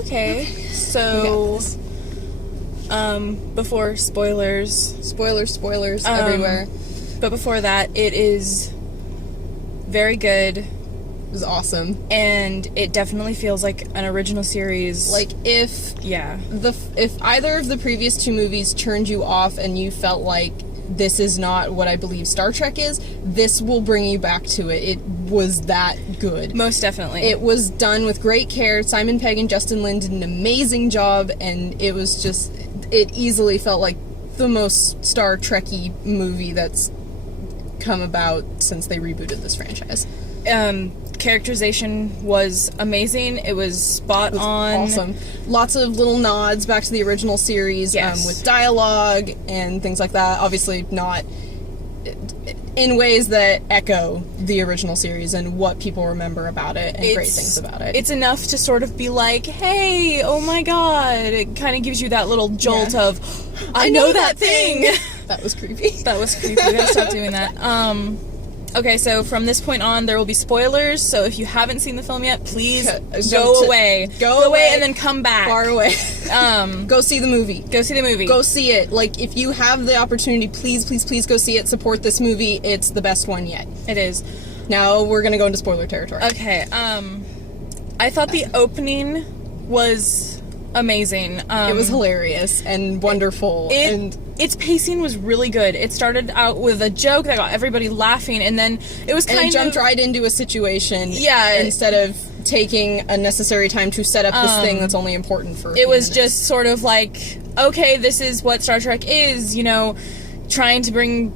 Okay. So, before spoilers, everywhere. But before that, it is very good. It was awesome. And it definitely feels like an original series. Like, if either of the previous two movies turned you off and you felt like this is not what I believe Star Trek is, this will bring you back to it. It was that good. Most definitely. It was done with great care. Simon Pegg and Justin Lin did an amazing job, and it was just, it easily felt like the most Star Trek-y movie that's come about since they rebooted this franchise. Characterization was amazing. It was spot on. Awesome. Lots of little nods back to the original series, yes. With dialogue and things like that. Obviously not in ways that echo the original series and what people remember about it and great things about it. It's enough to sort of be like, hey, oh my god. It kind of gives you that little jolt of, I know that thing. That was creepy. That was creepy. We gotta stop doing that. Okay, so from this point on, there will be spoilers, so if you haven't seen the film yet, please go away. Go away and then come back. Far away. Go see the movie. Go see the movie. Go see it. Like, if you have the opportunity, please, please, please go see it. Support this movie. It's the best one yet. It is. Now we're gonna go into spoiler territory. Okay, I thought the opening was amazing. It was hilarious and wonderful. Its pacing was really good. It started out with a joke that got everybody laughing, and then it was it jumped right into a situation. Yeah. Instead of taking a necessary time to set up this thing that's only important for a few It was minutes. just sort of like, okay, this is what Star Trek is, you know, trying to bring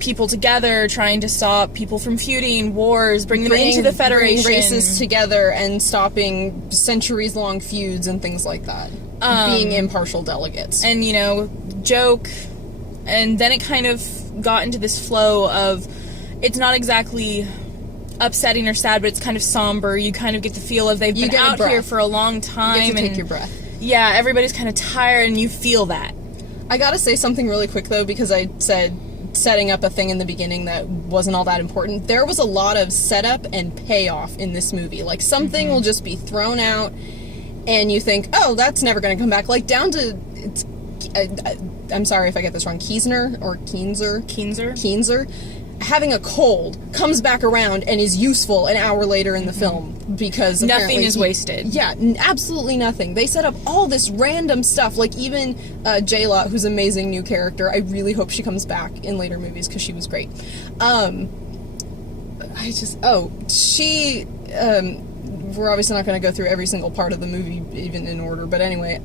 people together, trying to stop people from feuding, wars, bring them into the Federation. Bring races together and stopping centuries-long feuds and things like that. Being impartial delegates. And, you know, joke, and then it kind of got into this flow of, it's not exactly upsetting or sad, but it's kind of somber. You kind of get the feel of they've been out here for a long time. You get to take your breath. Yeah, everybody's kind of tired, and you feel that. I gotta say something really quick, though, because I said setting up a thing in the beginning that wasn't all that important. There was a lot of setup and payoff in this movie. Like, something will just be thrown out, and you think, oh, that's never going to come back. Like, down to, I'm sorry if I get this wrong, Keenser, having a cold, comes back around and is useful an hour later in the film, because nothing is wasted. Yeah, absolutely nothing. They set up all this random stuff, like even J-Lot, who's an amazing new character. I really hope she comes back in later movies, because she was great. We're obviously not going to go through every single part of the movie, even in order, but anyway,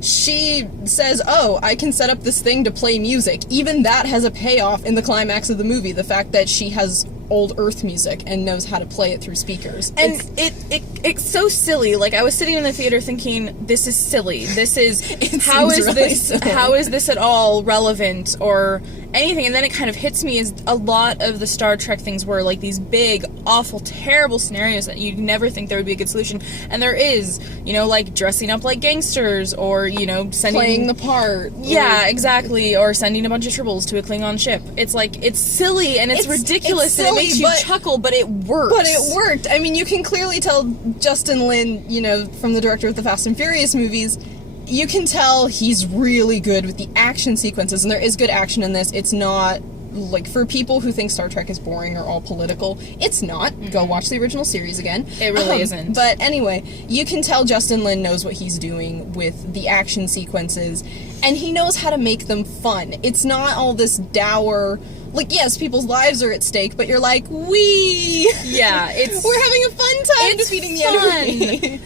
she says, oh, I can set up this thing to play music. Even that has a payoff in the climax of the movie, the fact that she has old Earth music and knows how to play it through speakers. And it's so silly. Like, I was sitting in the theater thinking, this is silly. This is, how is this at all relevant or anything? And then it kind of hits me as a lot of the Star Trek things were like these big, awful, terrible scenarios that you'd never think there would be a good solution. And there is, you know, like dressing up like gangsters, or, you know, playing the part. Yeah, exactly. Or sending a bunch of tribbles to a Klingon ship. It's like, it's silly and it's ridiculous. It's silly, and it makes you chuckle, but it works. But it worked. I mean, you can clearly tell Justin Lin, you know, from the director of the Fast and Furious movies, you can tell he's really good with the action sequences, and there is good action in this. It's not, like, for people who think Star Trek is boring or all political, it's not. Mm-hmm. Go watch the original series again. It really isn't. But anyway, you can tell Justin Lin knows what he's doing with the action sequences, and he knows how to make them fun. It's not all this dour, like, yes, people's lives are at stake, but you're like, wee! Yeah, it's... We're having a fun time defeating the enemy.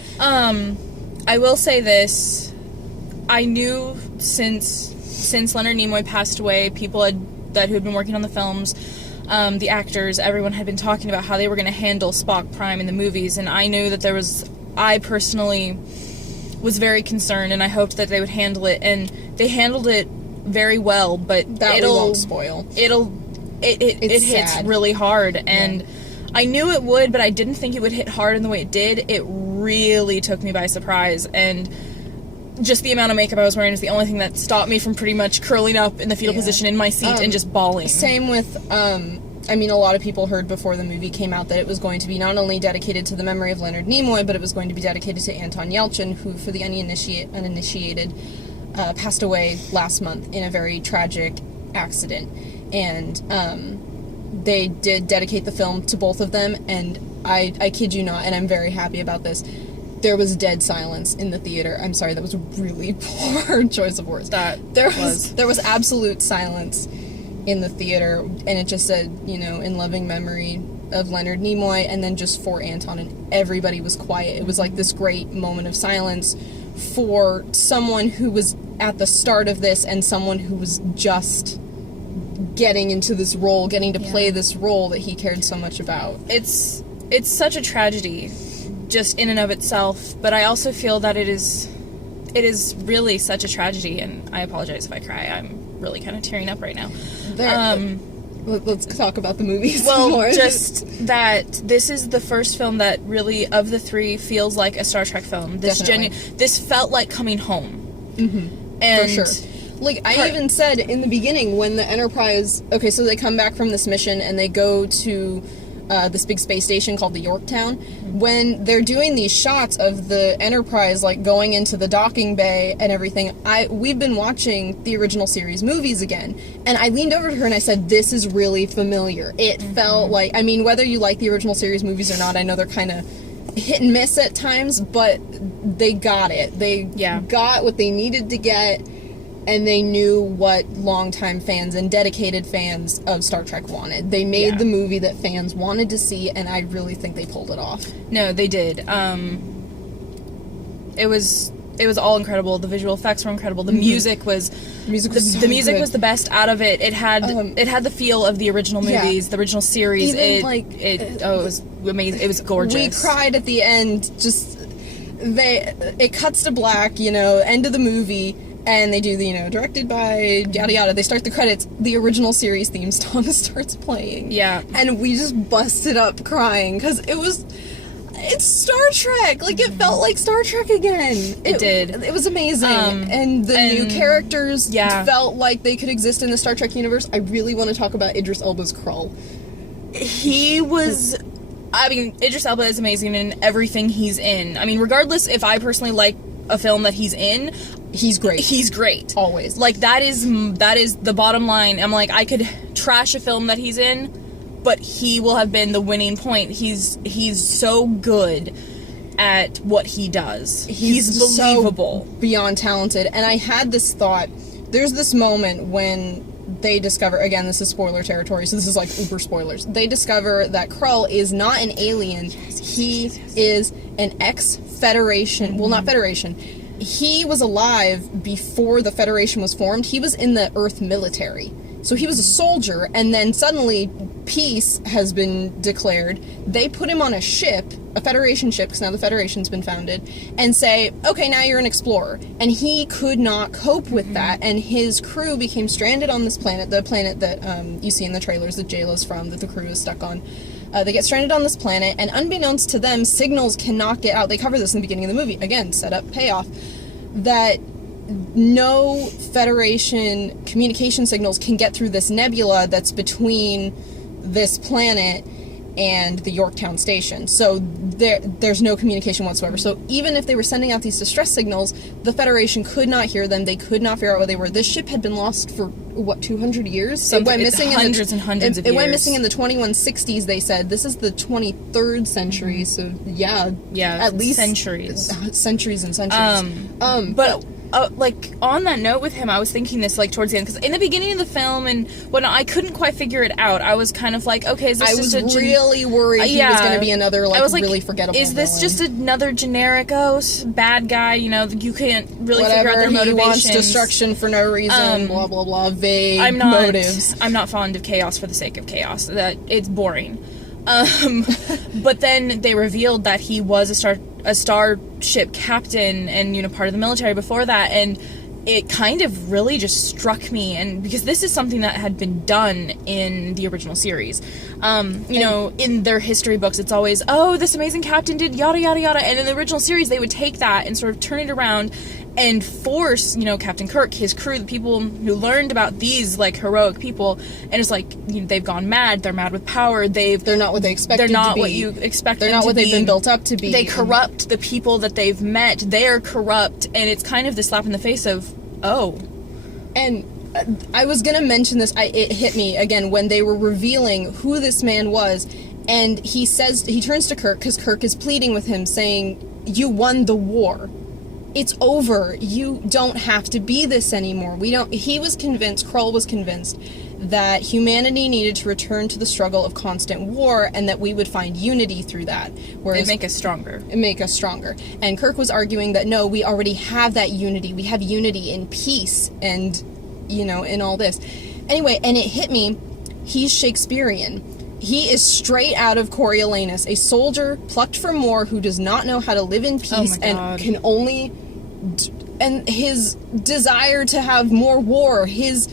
I will say this. I knew since Leonard Nimoy passed away, people who had been working on the films, the actors, everyone had been talking about how they were going to handle Spock Prime in the movies, and I knew that I personally was very concerned, and I hoped that they would handle it, and they handled it very well, but that won't spoil. It hits really hard, and I knew it would, but I didn't think it would hit hard in the way it did. It really took me by surprise, and just the amount of makeup I was wearing is the only thing that stopped me from pretty much curling up in the fetal position in my seat and just bawling. Same with I mean, a lot of people heard before the movie came out that it was going to be not only dedicated to the memory of Leonard Nimoy, but it was going to be dedicated to Anton Yelchin, who, for the uninitiated, passed away last month in a very tragic accident. And they did dedicate the film to both of them, and I kid you not, and I'm very happy about this, there was dead silence in the theater. I'm sorry, that was a really poor choice of words. There was absolute silence in the theater, and it just said, in loving memory of Leonard Nimoy, and then just for Anton, and everybody was quiet. It was like this great moment of silence for someone who was at the start of this, and someone who was just getting into this role, getting to play this role that he cared so much about. It's such a tragedy, just in and of itself, but I also feel that it is really such a tragedy, and I apologize if I cry. I'm really kind of tearing up right now. Let's talk about the movies well, more. Just that this is the first film that really, of the three, feels like a Star Trek film. This felt like coming home. Mm-hmm. And for sure. Like, I even said in the beginning, when the Enterprise... Okay, so they come back from this mission, and they go to this big space station called the Yorktown. When they're doing these shots of the Enterprise, like, going into the docking bay and everything, we've been watching the original series movies again, and I leaned over to her and I said, this is really familiar. It felt like... I mean, whether you like the original series movies or not, I know they're kind of hit and miss at times, but they got it. They got what they needed to get, and they knew what longtime fans and dedicated fans of Star Trek wanted. They made the movie that fans wanted to see, and I really think they pulled it off. No, they did. It was all incredible. The visual effects were incredible. The music was the music was the best out of it. It had the feel of the original movies, the original series. It was amazing. It was gorgeous. We cried at the end. It cuts to black, end of the movie. And they do the, directed by yada yada. They start the credits. The original series theme song starts playing. Yeah. And we just busted up crying because it's Star Trek. Like, it felt like Star Trek again. It did. It was amazing. And the new characters felt like they could exist in the Star Trek universe. I really want to talk about Idris Elba's Krull. Idris Elba is amazing in everything he's in. I mean, regardless if I personally like a film that he's in, he's great. He's great. Always. Like, that is the bottom line. I'm like, I could trash a film that he's in, but he will have been the winning point. He's so good at what he does. He's believable. So beyond talented. And I had this thought. There's this moment when they discover, again, this is spoiler territory, so this is like uber spoilers. They discover that Krull is not an alien. He is an ex-Federation, well, not Federation. He was alive before the Federation was formed. He was in the Earth military. So he was a soldier, and then suddenly peace has been declared. They put him on a ship, a Federation ship, because now the Federation's been founded, and say, okay, now you're an explorer. And he could not cope with that, and his crew became stranded on this planet, the planet that you see in the trailers that J-Lo's from, that the crew is stuck on. They get stranded on this planet, and unbeknownst to them, signals cannot get out. They cover this in the beginning of the movie. Again, setup, payoff. That no Federation communication signals can get through this nebula that's between this planet and the Yorktown station. So there's no communication whatsoever. So even if they were sending out these distress signals, the Federation could not hear them. They could not figure out where they were. This ship had been lost for, 200 years? It went missing hundreds and hundreds of years. It went missing in the 2160s, they said. This is the 23rd century, so at least... Centuries. Centuries and centuries. But on that note with him, I was thinking this, towards the end, because in the beginning of the film and whatnot, I couldn't quite figure it out. I was kind of like, okay, is this just a... I was really worried he was going to be another, really forgettable is this villain. Just another generic, bad guy, you can't really figure out their motivations. He wants destruction for no reason, blah, blah, blah, vague motives. I'm not fond of chaos for the sake of chaos. That it's boring. But then they revealed that he was a starship captain and, part of the military before that, and it kind of really just struck me, and because this is something that had been done in the original series. In their history books, it's always, this amazing captain did yada, yada, yada, and in the original series, they would take that and sort of turn it around and force, you know, Captain Kirk, his crew, the people who learned about these, like, heroic people, and it's like, you know, they've gone mad, they're mad with power, they're not what they expected to be. They're not what you expect them to be. They're not what they've been built up to be. They corrupt the people that they've met. They are corrupt, and it's kind of the slap in the face of, oh. And I was gonna mention this, it hit me, again, when they were revealing who this man was, and he turns to Kirk, because Kirk is pleading with him, saying, you won the war. It's over. You don't have to be this anymore. Krull was convinced that humanity needed to return to the struggle of constant war and that we would find unity through that. It'd make us stronger. And Kirk was arguing that, no, we already have that unity. We have unity in peace and, you know, in all this. Anyway, and it hit me, he's Shakespearean. He is straight out of Coriolanus, a soldier plucked from war who does not know how to live in peace and can only... And his desire to have more war, his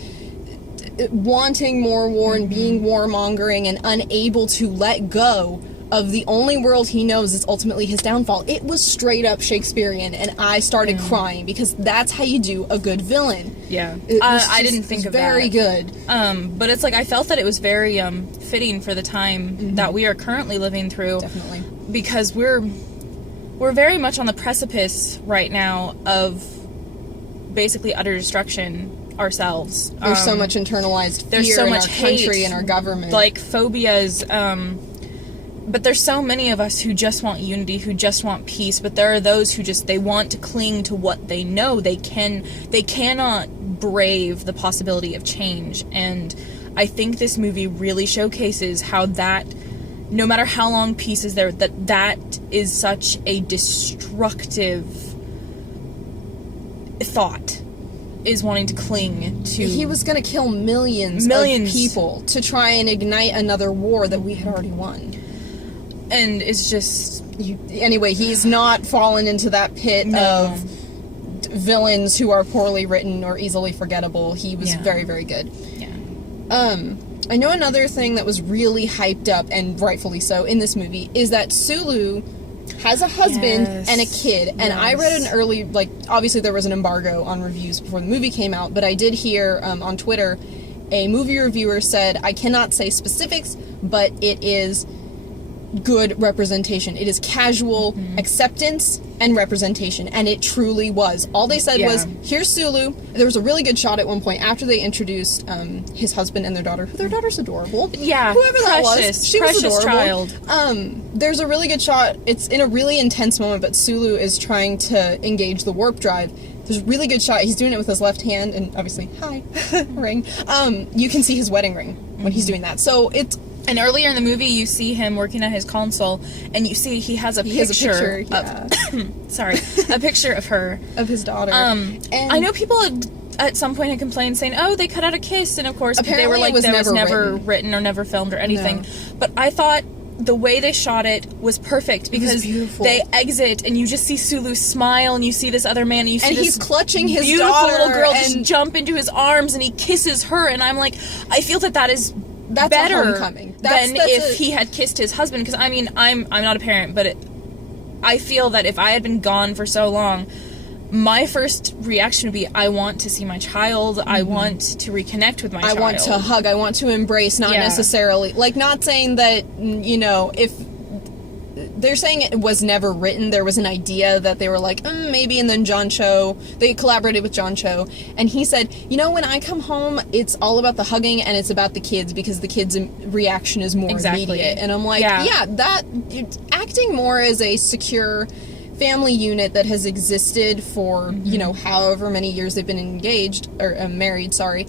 wanting more war and being warmongering and unable to let go of the only world he knows is ultimately his downfall. It was straight up Shakespearean, and I started crying because that's how you do a good villain. Yeah. I didn't think of that. Very good. But it's like, I felt that it was very fitting for the time that we are currently living through. Definitely. Because we're very much on the precipice right now of basically utter destruction ourselves. There's so much internalized fear in our country and our government. Like, phobias, but there's so many of us who just want unity, who just want peace, but there are those who they want to cling to what they know. They cannot brave the possibility of change, and I think this movie really showcases how that, no matter how long peace is there, that is such a destructive thought, is wanting to cling to... He was going to kill millions of people to try and ignite another war that we had already won. And it's just... Anyway, he's not fallen into that pit of villains who are poorly written or easily forgettable. He was very, very good. Yeah. I know another thing that was really hyped up, and rightfully so, in this movie, is that Sulu has a husband and a kid. And I read an early, obviously there was an embargo on reviews before the movie came out, but I did hear on Twitter, a movie reviewer said, I cannot say specifics, but it is good representation. It is casual acceptance and representation, and it truly was. All they said was, here's Sulu. There was a really good shot at one point after they introduced his husband and their daughter, who their daughter's adorable. Yeah, whoever that was, she was adorable. Child. There's a really good shot. It's in a really intense moment, but Sulu is trying to engage the warp drive. There's a really good shot. He's doing it with his left hand, and obviously, hi, ring. You can see his wedding ring when he's doing that. So it's... And earlier in the movie, you see him working at his console, and you see he has a picture a picture of her. Of his daughter. And I know people at some point had complained, saying, oh, they cut out a kiss, and of course, they were like, that was never written or never filmed or anything. No. But I thought the way they shot it was perfect, because they exit, and you just see Sulu smile, and you see this other man, and you see this he's clutching his beautiful daughter, little girl just jump into his arms, and he kisses her, and I'm like, I feel that is... That's better a homecoming. Than if he had kissed his husband. Because, I mean, I'm not a parent, but I feel that if I had been gone for so long, my first reaction would be, I want to see my child. I want to reconnect with my child. I want to hug. I want to embrace, not necessarily... not saying that, if... They're saying it was never written. There was an idea that they were like, maybe, and then John Cho, they collaborated with John Cho, and he said, when I come home, it's all about the hugging, and it's about the kids, because the kids' reaction is more immediate. And I'm like, acting more as a secure family unit that has existed for, however many years they've been engaged, or married, sorry.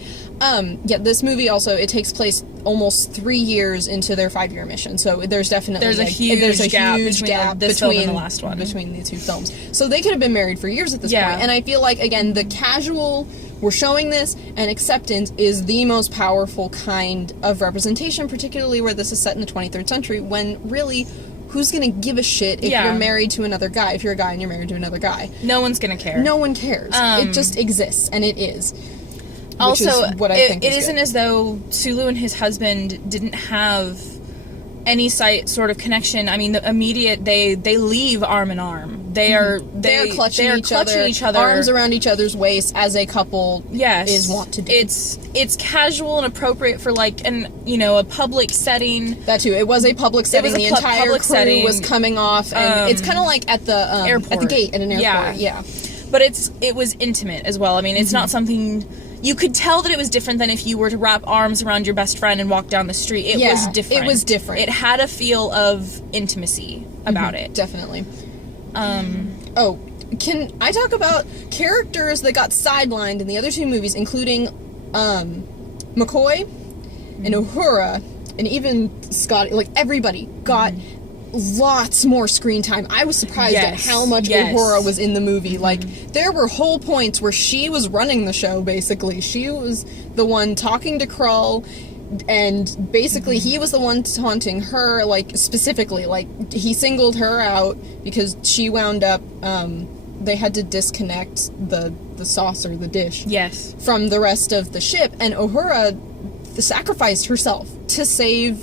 This movie also, it takes place almost 3 years into their 5-year mission, so there's definitely a huge gap between the last one, between the two films. So they could have been married for years at this point. And I feel like, again, the casual, we're showing this, and acceptance is the most powerful kind of representation, particularly where this is set in the 23rd century, when really, who's gonna give a shit if you're married to another guy? If you're a guy and you're married to another guy, no one's gonna care. No one cares. It just exists, and it is. Also, what I think it isn't as though Sulu and his husband didn't have any sort of connection. I mean, the immediate, they leave arm in arm. They are clutching each other, arms around each other's waist, as a couple is wont to do. It's casual and appropriate for like a public setting. That too. It was a public setting. The entire crew was coming off, and it's kind of like at the airport, at the gate at an airport. Yeah. But it was intimate as well. I mean, it's not something. You could tell that it was different than if you were to wrap arms around your best friend and walk down the street. It was different. It was different. It had a feel of intimacy about it. Definitely. Can I talk about characters that got sidelined in the other two movies, including McCoy and Uhura, and even Scotty? Like, everybody got lots more screen time. I was surprised at how much Uhura was in the movie. Like, there were whole points where she was running the show, basically. She was the one talking to Krull, and basically he was the one taunting her, like, specifically. Like, he singled her out because she wound up, they had to disconnect the saucer, the dish, from the rest of the ship, and Uhura sacrificed herself to save...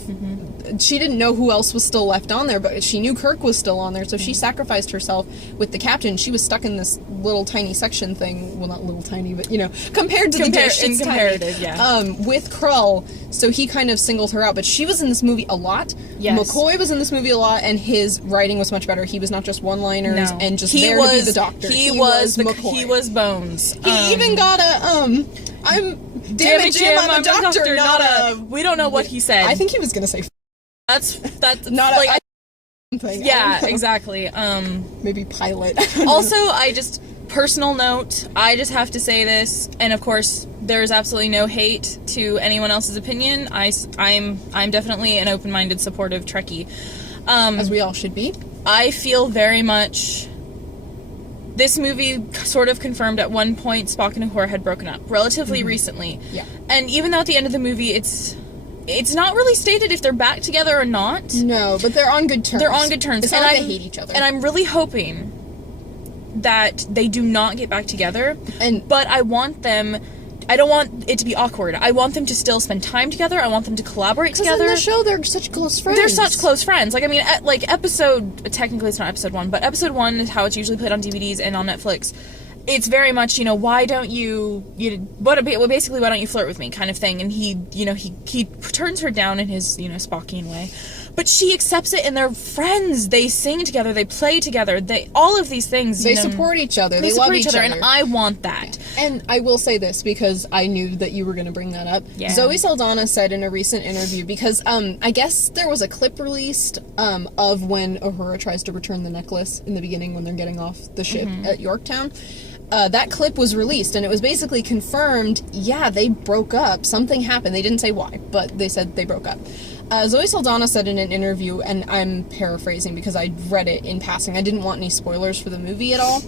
She didn't know who else was still left on there, but she knew Kirk was still on there, so she sacrificed herself with the captain. She was stuck in this little tiny section thing. Well, not little tiny, but, compared to the dish, it's comparative, tiny. With Krull, so he kind of singled her out, but she was in this movie a lot. Yes. McCoy was in this movie a lot, and his writing was much better. He was not just one-liners and just there to be the doctor. He was McCoy. He was Bones. He even got a, damn it, Jim, I'm a doctor, not a... We don't know what he said. I think he was gonna say... That's not like thing. Yeah, exactly. Maybe pilot. Also, personal note, I just have to say this, and of course, there's absolutely no hate to anyone else's opinion. I'm definitely an open-minded, supportive Trekkie. As we all should be. I feel very much... This movie sort of confirmed at one point Spock and Uhura had broken up, relatively recently. Yeah. And even though at the end of the movie it's not really stated if they're back together or not. No, but they're on good terms. They're on good terms. It's not like they hate each other. And I'm really hoping that they do not get back together. But I don't want it to be awkward. I want them to still spend time together. I want them to collaborate together. Because in the show, they're such close friends. They're such close friends. Like, I mean, technically it's not episode 1, but episode 1 is how it's usually played on DVDs and on Netflix. It's very much, why don't basically, why don't you flirt with me kind of thing. And he turns her down in his, Spockian way. But she accepts it, and they're friends. They sing together. They play together. All of these things, They support each other. They love each other. And I want that. Yeah. And I will say this, because I knew that you were going to bring that up. Yeah. Zoe Saldana said in a recent interview, because I guess there was a clip released of when Uhura tries to return the necklace in the beginning when they're getting off the ship at Yorktown. That clip was released, and it was basically confirmed, they broke up. Something happened. They didn't say why, but they said they broke up. Zoe Saldana said in an interview, and I'm paraphrasing because I read it in passing, I didn't want any spoilers for the movie at all,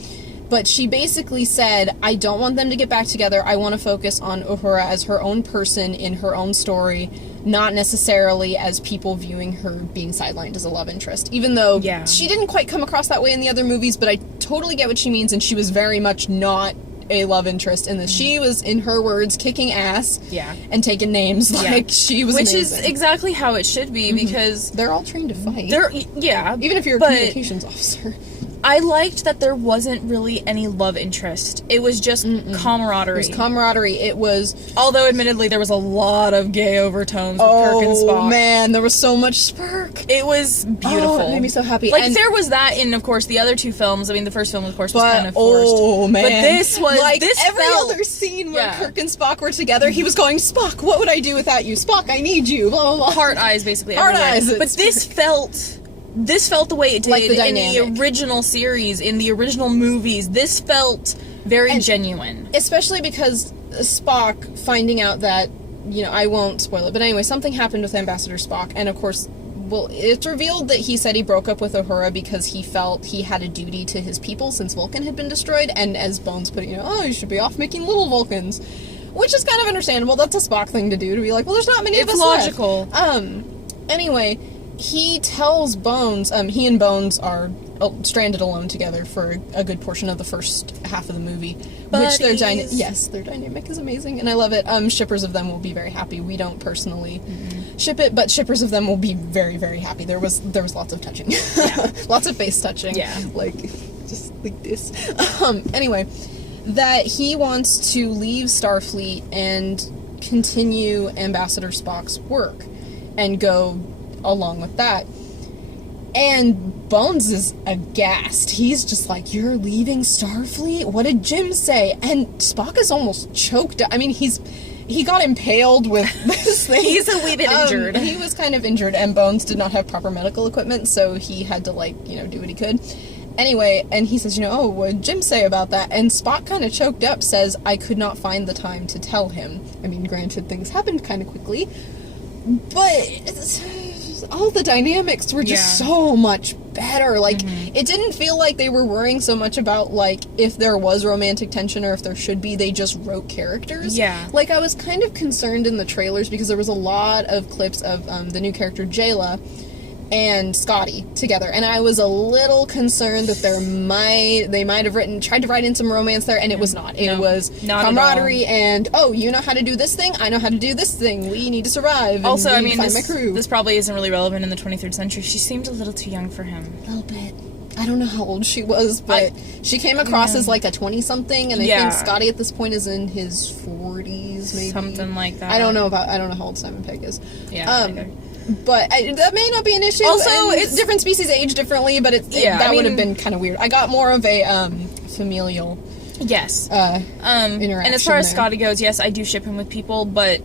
but she basically said, I don't want them to get back together. I want to focus on Uhura as her own person in her own story, not necessarily as people viewing her being sidelined as a love interest. Even though she didn't quite come across that way in the other movies, but I totally get what she means, and she was very much not a love interest in this. She was, in her words, kicking ass and taking names. Like, she was Which amazing. is exactly how it should be, because... They're all trained to fight. Even if you're a communications officer. I liked that there wasn't really any love interest. It was just camaraderie. It was camaraderie. It was... Although, admittedly, there was a lot of gay overtones with Kirk and Spock. Oh, man. There was so much spark. It was beautiful. Oh, it made me so happy. Like, there was that in, of course, the other two films. I mean, the first film, of course, was kind of forced. Oh, man. But this was... Like, every other scene where Kirk and Spock were together, he was going, Spock, what would I do without you? Spock, I need you. Blah, blah, blah. Heart eyes, basically. Heart eyes. But this felt the way it did in the original series, in the original movies. This felt very genuine. Especially because Spock finding out that, I won't spoil it, but anyway, something happened with Ambassador Spock, and of course, it's revealed that he said he broke up with Uhura because he felt he had a duty to his people since Vulcan had been destroyed, and as Bones put it, you should be off making little Vulcans. Which is kind of understandable. That's a Spock thing to do, to be like, well, there's not many of us logical. left. Anyway... He tells Bones, he and Bones are stranded alone together for a good portion of the first half of the movie. Buddies. Which their dynamic is amazing, and I love it. Shippers of them will be very happy. We don't personally ship it, but shippers of them will be very, very happy. There was lots of touching. Yeah. Lots of face touching. Yeah. Like, just like this. Anyway, that he wants to leave Starfleet and continue Ambassador Spock's work and go along with that. And Bones is aghast. He's just like, you're leaving Starfleet? What did Jim say? And Spock is almost choked. I mean, he got impaled with this thing. He's a wee bit injured. He was kind of injured, and Bones did not have proper medical equipment, so he had to, do what he could. Anyway, and he says, what did Jim say about that? And Spock, kind of choked up, says, I could not find the time to tell him. I mean, granted, things happened kind of quickly, but all the dynamics were just so much better. It didn't feel like they were worrying so much about, if there was romantic tension or if there should be, they just wrote characters. Yeah. I was kind of concerned in the trailers because there was a lot of clips of the new character Jayla and Scotty together, and I was a little concerned that they might have tried to write in some romance there, and it was not. It was not camaraderie and, you know how to do this thing, I know how to do this thing, we need to survive, also, and find my crew. This probably isn't really relevant in the 23rd century. She seemed a little too young for him. A little bit. I don't know how old she was, but she came across as a 20-something, and I think Scotty at this point is in his 40s, maybe. Something like that. I don't know how old Simon Pegg is. Yeah, but that may not be an issue. Also, it's different species age differently, but that would have been kind of weird. I got more of a familial interaction. And as far as there. Scotty goes, yes, I do ship him with people, but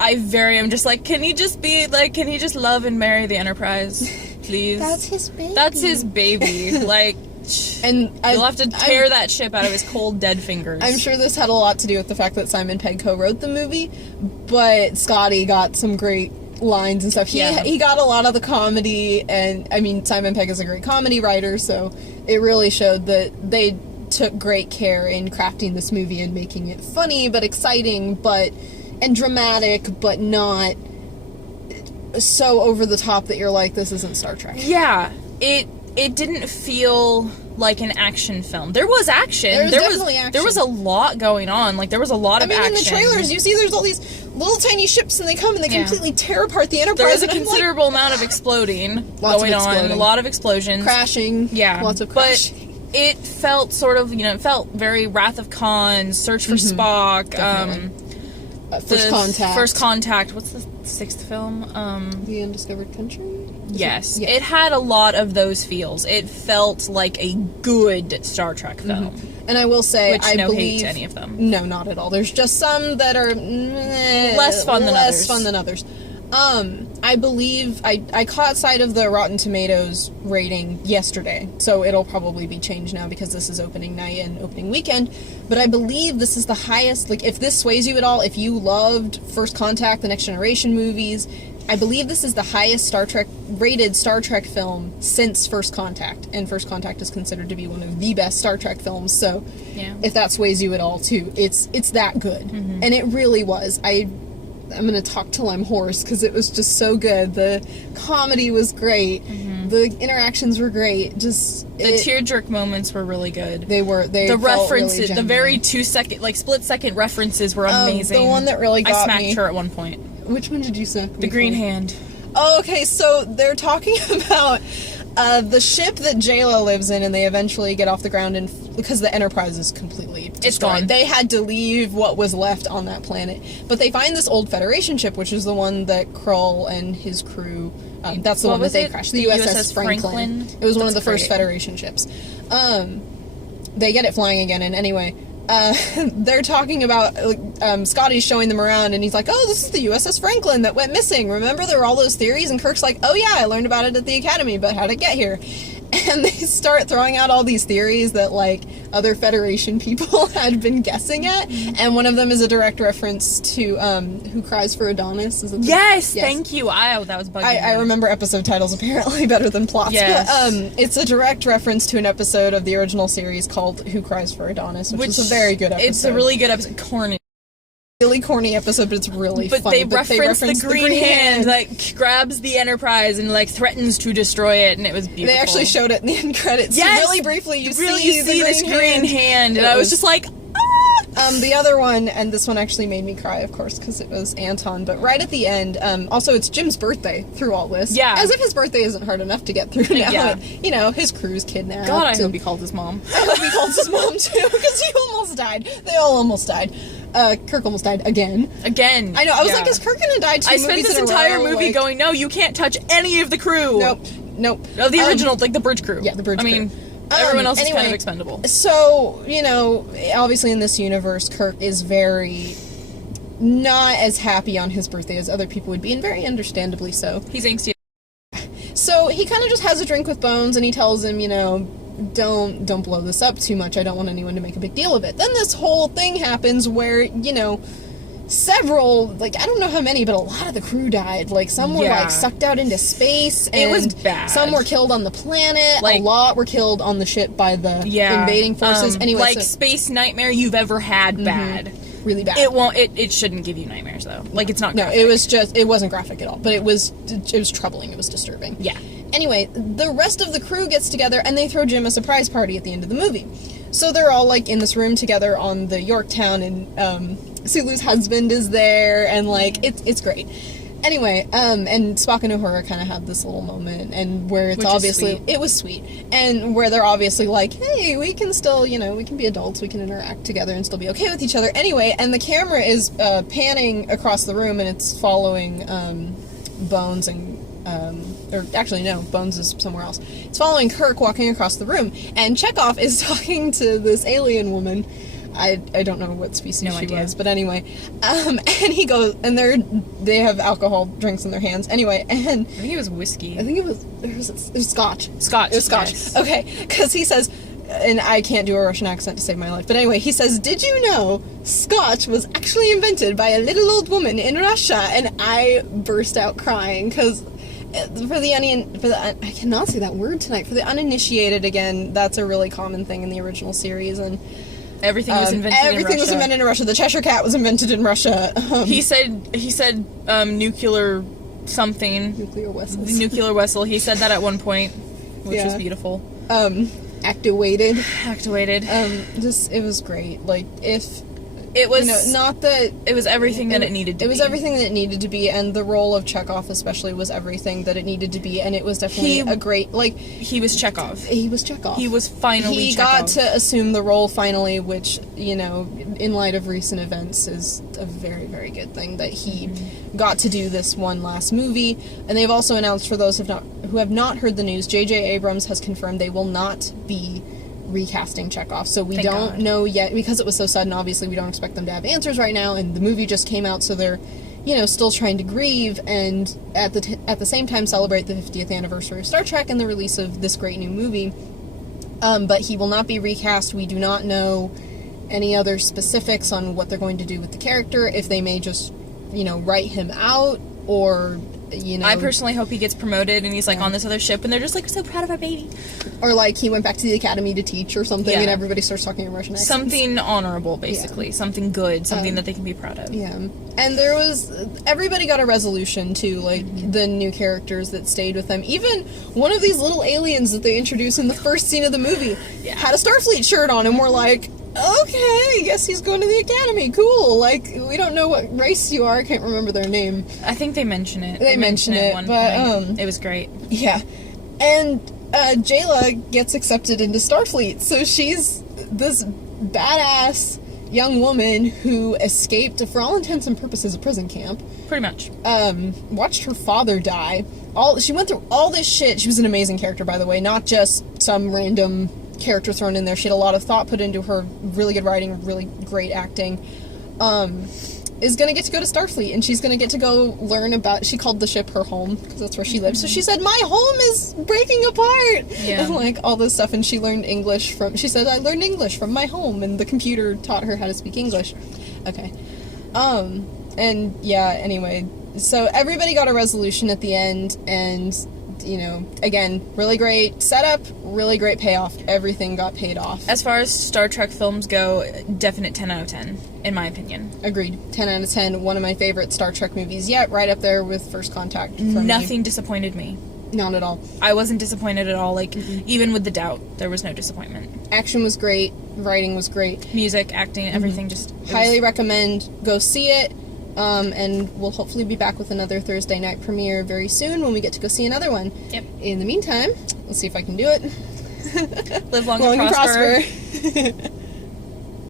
I'm just like, can he just love and marry the Enterprise, please? That's his baby. That's his baby. And you'll have to tear that ship out of his cold, dead fingers. I'm sure this had a lot to do with the fact that Simon Pegg co-wrote the movie, but Scotty got some great lines and stuff. He got a lot of the comedy, and I mean, Simon Pegg is a great comedy writer, so it really showed that they took great care in crafting this movie and making it funny but exciting and dramatic, but not so over the top that you're like, this isn't Star Trek. Yeah, it didn't feel like an action film. There was action. There was definitely action. There was a lot going on. There was a lot of action. In the trailers, you see there's all these little tiny ships, and they come and they completely tear apart the Enterprise. There was a considerable amount of exploding going on. A lot of explosions. Crashing. Yeah. Lots of crashing. But it felt sort of, it felt very Wrath of Khan, Search for Spock. First Contact. What's the sixth film? The Undiscovered Country? Yes. It had a lot of those feels. It felt like a good Star Trek film. And I will say, I believe... hate to any of them. No, not at all. There's just some that are... less fun than others. I believe... I caught sight of the Rotten Tomatoes rating yesterday, so it'll probably be changed now because this is opening night and opening weekend, but I believe this is the highest... if this sways you at all, if you loved First Contact, the Next Generation movies... I believe this is the highest rated Star Trek film since First Contact, and First Contact is considered to be one of the best Star Trek films, so if that sways you at all, too, it's that good. And it really was. I'm gonna talk till I'm hoarse, because it was just so good. The comedy was great. The interactions were great. Just... The tear-jerk moments were really good. They were. The references, the very 2-second, split-second references were amazing. The one that really got me... I smacked her at one point. Which one did you say? The Green Hand. Oh, okay, so they're talking about the ship that Jayla lives in, and they eventually get off the ground, and because the Enterprise is completely destroyed. It's gone. They had to leave what was left on that planet. But they find this old Federation ship, which is the one that Krull and his crew... that's the one that they crashed. The USS Franklin. It was one of the first Federation ships. They get it flying again, and anyway... they're talking about, Scotty's showing them around, and he's like, oh, this is the USS Franklin that went missing. Remember, there were all those theories? And Kirk's like, oh yeah, I learned about it at the Academy, but how'd it get here? And they start throwing out all these theories that, other Federation people had been guessing at, and one of them is a direct reference to, Who Cries for Adonis? Is it yes, thank you. That was bugging me. I remember episode titles apparently better than plots. Yes. But, it's a direct reference to an episode of the original series called Who Cries for Adonis, which is a very good episode. It's a really good episode. Corny. really corny episode, but it's really but funny. They reference the green hand that grabs the Enterprise and, like, threatens to destroy it, and it was beautiful. They actually showed it in the end credits. Yes! Really briefly, you see this green hand, and I was just like, the other one, and this one actually made me cry, of course, because it was Anton, but right at the end, also it's Jim's birthday through all this. Yeah. As if his birthday isn't hard enough to get through now. Yeah. You know, his crew's kidnapped. God, I hope he called his mom. I hope he called his mom, too, because he almost died. They all almost died. Kirk almost died again. Again. I know, I was like, is Kirk gonna die 2 movies in a row? I spent this entire movie going, no, you can't touch any of the crew. Nope. Oh, the original, like the bridge crew. Yeah, the bridge crew. I mean, everyone else is kind of expendable. So, you know, obviously in this universe, Kirk is very not as happy on his birthday as other people would be, and very understandably so. He's angsty. So he kind of just has a drink with Bones, and he tells him, you know, don't blow this up too much. I don't want anyone to make a big deal of it. Then this whole thing happens where, you know, several, like, I don't know how many, but a lot of the crew died. Like, some were, like, sucked out into space, and it was bad. Some were killed on the planet, like, a lot were killed on the ship by the invading forces. Anyway, like, space nightmare you've ever had bad. Really bad. It shouldn't give you nightmares, though. Like, it's not graphic. No, it wasn't graphic at all, but it was troubling, it was disturbing. Yeah. Anyway, the rest of the crew gets together, and they throw Jim a surprise party at the end of the movie. So they're all, like, in this room together on the Yorktown, and, Sulu's husband is there, and, like, it's great. Anyway, and Spock and Uhura kind of had this little moment, and where it's obviously... It was sweet. And where they're obviously like, hey, we can still, you know, we can be adults, we can interact together and still be okay with each other. Anyway, and the camera is panning across the room, and it's following Bones and... or actually, no, Bones is somewhere else. It's following Kirk walking across the room, and Chekhov is talking to this alien woman. I don't know what species she was, but anyway. And he goes, and they have alcohol drinks in their hands. Anyway, and... I think it was whiskey. I think it was scotch. Scotch. It was scotch. Yes. Okay, because he says, and I can't do a Russian accent to save my life, but anyway, he says, did you know scotch was actually invented by a little old woman in Russia? And I burst out crying, because... I cannot say that word tonight. For the uninitiated, again, that's a really common thing in the original series, and everything was invented in Russia. Everything was invented in Russia. The Cheshire Cat was invented in Russia. He said nuclear something. Nuclear vessels. The nuclear vessel. He said that at one point, which was beautiful. Activated. It was great. Like, if... It was, you know, not that... It was everything that it needed to be. It was everything that it needed to be, and the role of Chekhov especially was everything that it needed to be, and it was definitely a great, like... He was Chekhov. He was Chekhov. He was finally Chekhov. He got to assume the role finally, which, you know, in light of recent events, is a very, very good thing, that he got to do this one last movie. And they've also announced, for those who have not heard the news, J.J. Abrams has confirmed they will not be recasting Chekhov, so we don't know yet, because it was so sudden. Obviously we don't expect them to have answers right now, and the movie just came out, so they're, you know, still trying to grieve and at the same time celebrate the 50th anniversary of Star Trek and the release of this great new movie. But he will not be recast. We do not know any other specifics on what they're going to do with the character, if they may just, you know, write him out, or, you know... I personally hope he gets promoted and he's, like, on this other ship, and they're just, like, we're so proud of our baby. Or, like, he went back to the academy to teach or something, and everybody starts talking in Russian accents. Something honorable, basically. Something good. Something that they can be proud of. Yeah. And there was... Everybody got a resolution, too, like, the new characters that stayed with them. Even one of these little aliens that they introduced in the first scene of the movie had a Starfleet shirt on, and we're like... Okay, guess he's going to the academy. Cool. Like, we don't know what race you are. I can't remember their name. I think they mention it. They mention it, one but point. It was great. Yeah. And Jayla gets accepted into Starfleet, so she's this badass young woman who escaped, for all intents and purposes, a prison camp. Pretty much. Watched her father die. She went through all this shit. She was an amazing character, by the way, not just some random character thrown in there. She had a lot of thought put into her, really good writing, really great acting. Is gonna get to go to Starfleet, and she's gonna get to go learn about... She called the ship her home, because that's where she lives. So she said, my home is breaking apart! Yeah. And, like, all this stuff, and she learned English from... She said, I learned English from my home, and the computer taught her how to speak English. Okay. And, yeah, anyway. So everybody got a resolution at the end, and you know, again, really great setup, really great payoff. Everything got paid off. As far as Star Trek films go, definite 10 out of 10, in my opinion. Agreed. 10 out of 10. One of my favorite Star Trek movies yet, right up there with First Contact for me. Nothing disappointed me. Not at all. I wasn't disappointed at all. Like, even with the doubt, there was no disappointment. Action was great. Writing was great. Music, acting, everything just... Highly recommend. Go see it. And we'll hopefully be back with another Thursday night premiere very soon when we get to go see another one. Yep. In the meantime, let's see if I can do it. Live long and prosper.